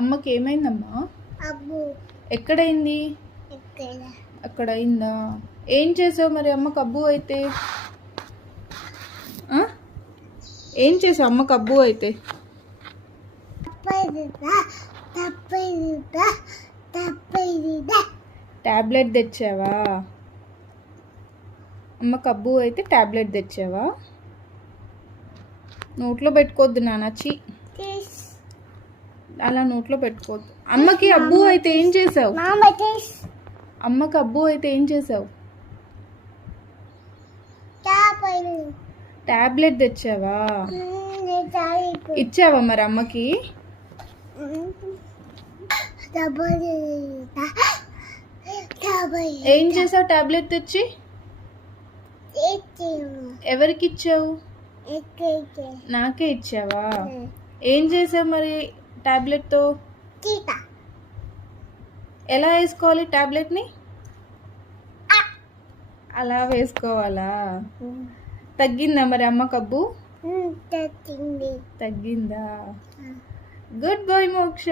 అమ్మకి ఏమైందమ్మా? ఎక్కడైంది? అక్కడ అయిందా? ఏం చేసావు మరి అమ్మకు అబ్బు అయితే? ఏం చేసావు అమ్మకు అబ్బు అయితే? టాబ్లెట్ తెచ్చావా? అమ్మకు అబ్బు అయితే టాబ్లెట్ తెచ్చావా? నోట్లో పెట్టుకోవద్దు నాన్నచ్చి, అలా నోట్లో పెట్టుకోవద్దు. అమ్మకి అబ్బు అయితే ఏం చేసావు? అమ్మకి అబ్బు అయితే ఏం చేసావు? టాబ్లెట్ తెచ్చావా? ఇచ్చావా మరి అమ్మకి? ఏం చేసావు టాబ్లెట్ తెచ్చి? ఎవరికి ఇచ్చావు? నాకే ఇచ్చావా? ఏం చేసావు మరి టాబ్లెట్తో? ఎలా వేసుకోవాలి టాబ్లెట్ని? అలా వేసుకోవాలా? తగ్గిందా మరి అమ్మకు అబ్బు? తగ్గిందా? గుడ్ బాయ్ మోక్ష.